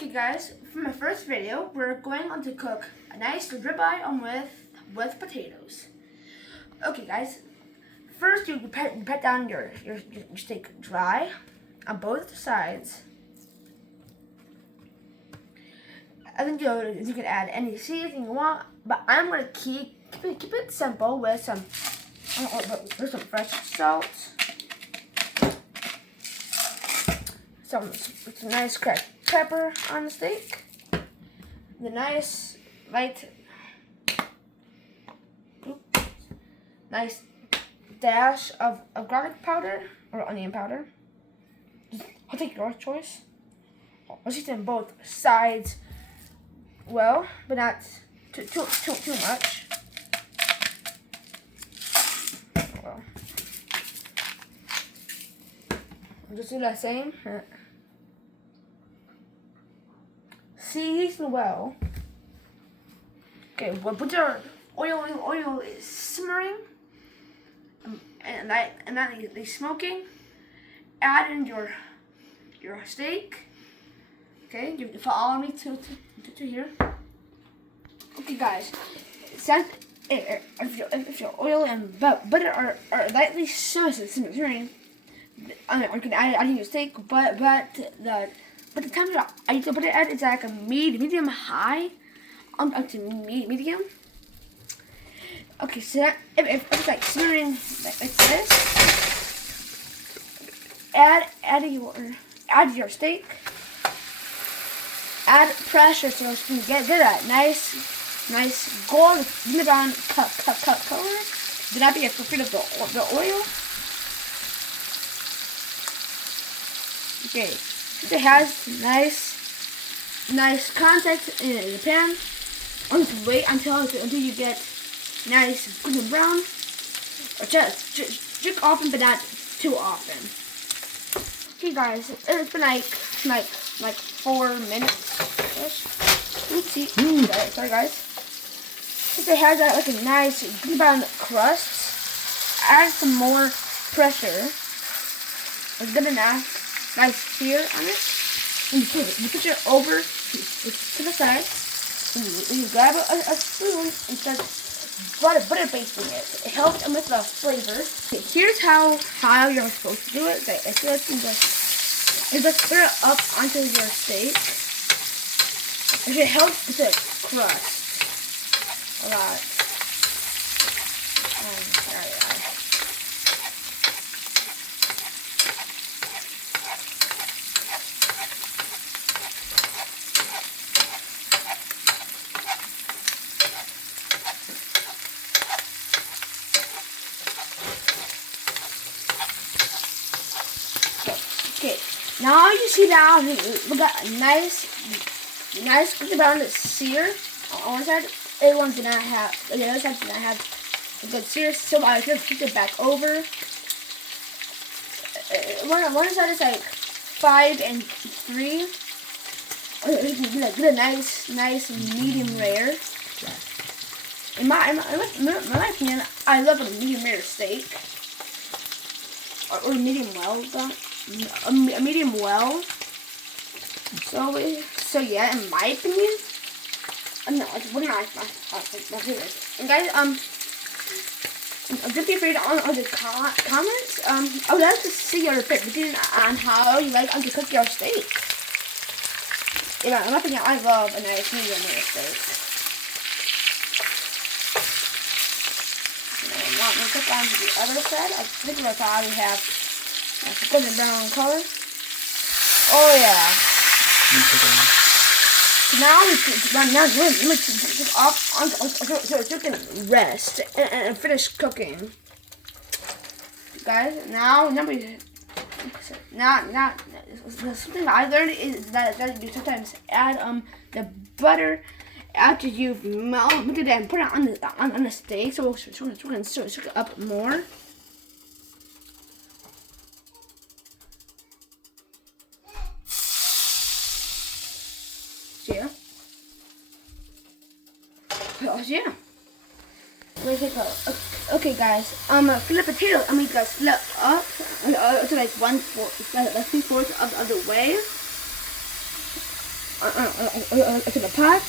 Okay guys, for my first video, we're going to cook a nice ribeye with potatoes. Okay guys, first you pat down your steak dry on both sides. And then you can add any seasoning you want, but I'm gonna keep it simple with some fresh salt, some nice cracked pepper on the steak, the nice dash of garlic powder or onion powder. I'll take your choice. I'll season both sides well, but not too much. Well, I'll just do that same. Season well. Okay, well, put your oil is simmering, and that is smoking. Add in your steak. Okay, you follow me to here. Okay, guys, if your oil and butter are lightly simmering, I can add in your steak, but the temperature I need to put it at is like a medium high, up to medium. Okay, so if it's like simmering like this, add your steak. Add pressure so you can get that nice golden brown color. Do not be afraid of the oil. Okay, it has nice contact in the pan. Just wait until you get nice golden brown. Or just often, but not too often. Okay, guys, it's been like 4 minutes. Oopsie. Sorry, guys. Since it has like a nice golden brown crust, add some more pressure. It's good enough. Nice sear on it. And you put it over to the side. And you grab a spoon and start butter basting it. It helps with the flavor. Okay, here's how you're supposed to do it. You just put it up onto your steak. It should help with the crust a lot. Okay, now you see that we got a nice golden brown sear on one side. The other one did not have. The other side did not have a good sear, so I just flip it back over. One side is like 5 and 3. Get a nice medium rare. In my opinion, I love a medium rare steak or medium well done. A medium well. So yeah, in my opinion, no, it's one of my favorites. And guys, don't be afraid on the comments. I would like to see your opinion on how you like to cook your steak. Yeah, in my opinion, I love a nice medium rare steak. Now I'm gonna cook on to the other side. I think we'll probably have golden brown color. Oh yeah. Now let's off so you can rest and finish cooking, guys. Now something I learned is that you sometimes add the butter after you've melted it and put it on the steak, so we can cook it up more. Yeah. Oh yeah. Okay, guys. For the potato, I'm gonna split up to like 3/4 of the way. into the pot.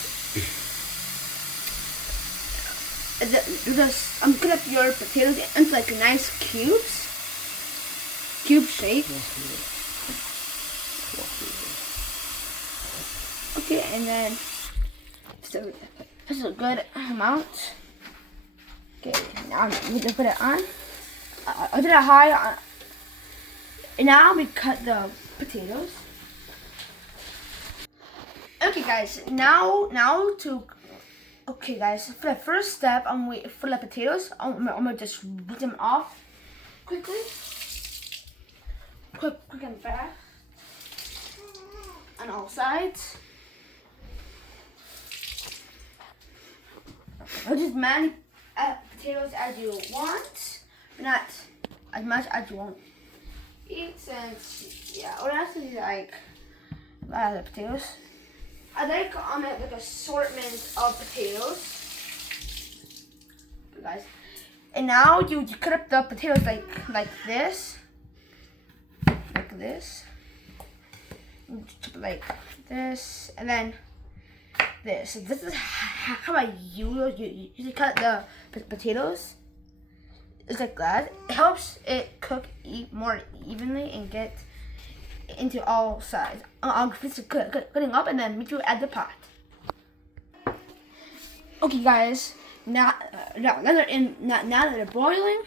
Just cut up your potatoes into like nice cubes, cube shape. Okay, and then this is a good amount. Okay, now I'm going to put it on. I did it high. And now we cut the potatoes. Okay, guys. Okay, guys. For the first step, I'm waiting for the potatoes. I'm gonna just whip them off quickly. Quick and fast. On all sides. Put as many potatoes as you want, but not as much as you won't eat. Since or actually like a lot of potatoes. I like like assortment of potatoes, guys. And now you cut up the potatoes like this, like this, and then this. This is how I usually cut the potatoes. It's like that. It helps it cook more evenly and get into all sides. I'll finish cutting up and then meet you at the pot. Okay, guys. Now that they're boiling.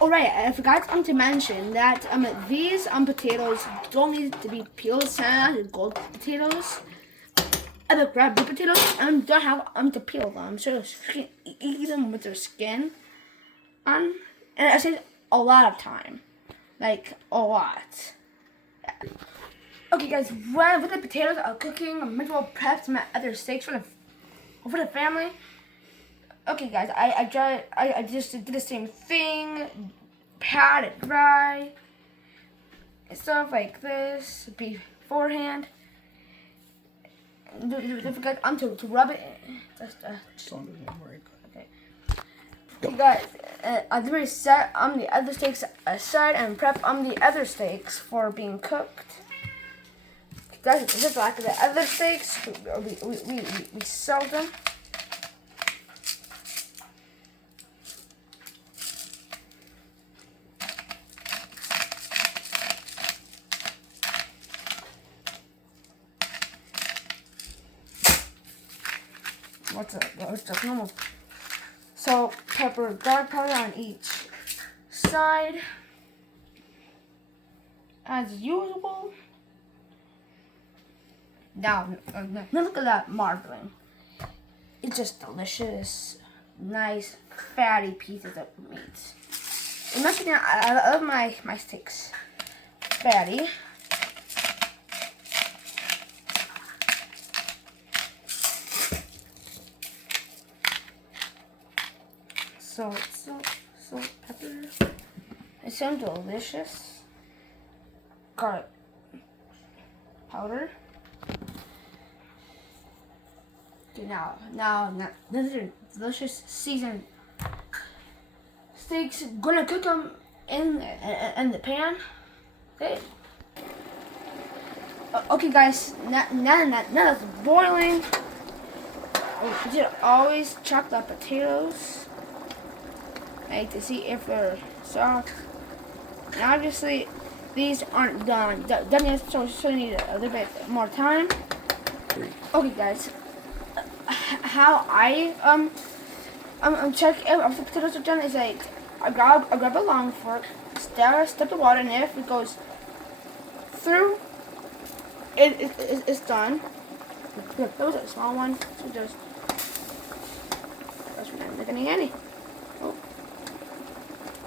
Alright, I forgot to mention that these potatoes don't need to be peeled. It's gold potatoes. Other grab the potatoes and don't have to peel them. So you can eat them with their skin on, and it saves a lot of time. Like a lot. Okay, guys. With the potatoes are cooking, I'm making all preps my other steaks for the family. Okay, guys. I just did the same thing. Pat it dry and stuff like this beforehand. Don't forget to rub it. Okay. You guys, I've already set the other steaks aside and prep the other steaks for being cooked. Guys, just like the other steaks, we sell them. What's up? Normal. Salt, pepper, garlic powder on each side, as usual. Now look at that marbling. It's just delicious, nice, fatty pieces of meat. In my opinion, I love my steaks fatty. Salt, pepper. It sounds delicious. Garlic powder. Okay, now this is delicious seasoned steaks. Gonna cook them in the pan. Okay. Okay, guys. Now that's boiling. You should always chop the potatoes. Like to see if they're soft. And obviously, these aren't done yet, so you need a little bit more time. Okay, guys. How I check if the potatoes are done is like I grab a long fork, step the water, and if it goes through, it's done. That was a small one, so just we're not getting any. Oh.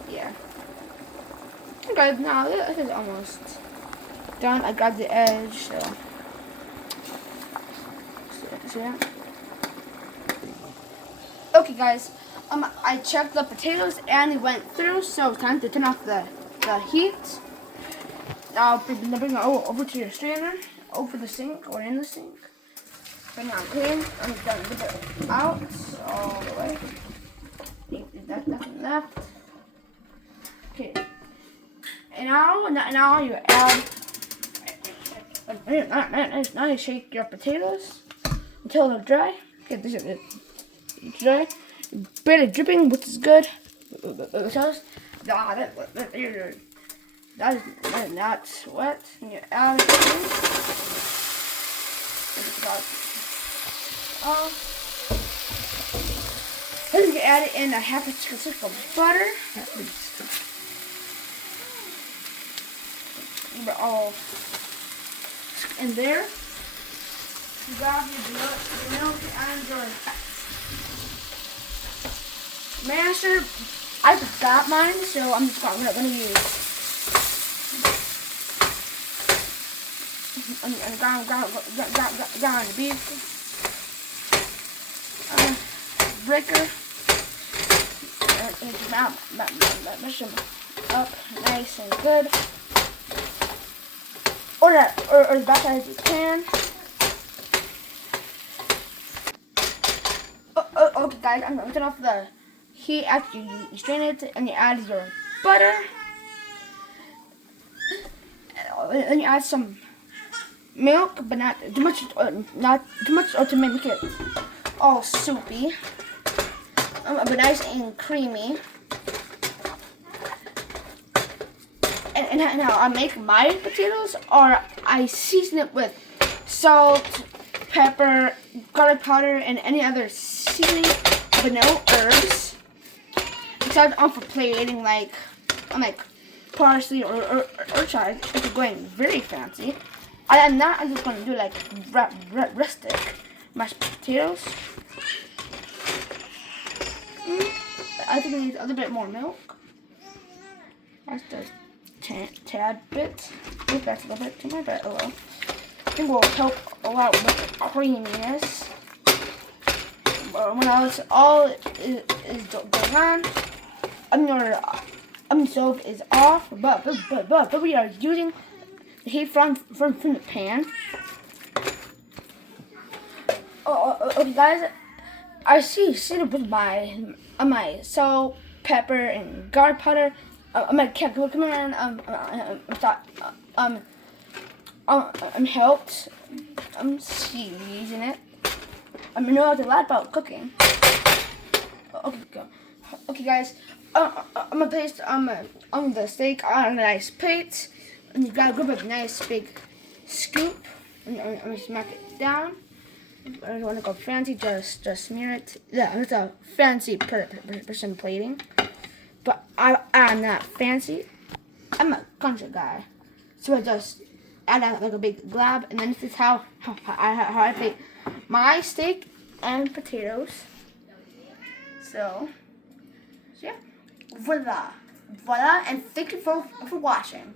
Yeah. Okay, now this is almost done. I grabbed the edge, so see that? Okay, guys. I checked the potatoes and it went through, so it's time to turn off the heat. Now bring it over to your strainer, over the sink or in the sink. Right now, clean. I'm gonna whip it out all the way. There's nothing left. Okay. And now you add Now you shake your potatoes until they're dry. Okay, this is it. Dry. Barely dripping, which is good. That is not wet. And you add it in. Then you add it in a half a stick of butter. We're all in there. You grab your milk and your masher. I forgot mine, so I'm just going to use ground beef breaker. And mash them up nice and good. Or the back side of the pan. Okay, guys, I'm gonna turn off the heat after you strain it, and you add your butter. And then you add some milk, but not too much, or to make it all soupy, but nice and creamy. And how I make my potatoes, or I season it with salt, pepper, garlic powder, and any other seasoning, but no herbs. Except for plating, like parsley or chives, if you're going very fancy. I'm just going to do like rustic mashed potatoes. I think I need a little bit more milk. That's just tad bit. Maybe that's a little bit too much, but oh well. I think will help a lot with the creaminess. When all is done, your stove is off, but we are using the heat from the pan. Okay, guys, I seasoned with my salt, pepper, and garlic powder. I'm helped. I'm seasoning it. I know a lot about cooking. Okay, guys. I'm gonna place the steak on a nice plate, and you gotta grab a nice big scoop, and I'm gonna smack it down. I don't want to go fancy, just smear it. Yeah, it's a fancy person plating, but I'm not fancy. I'm a country guy, so I just add out like a big glob, and then this is how I plate my steak and potatoes. So yeah, voila, and thank you for watching.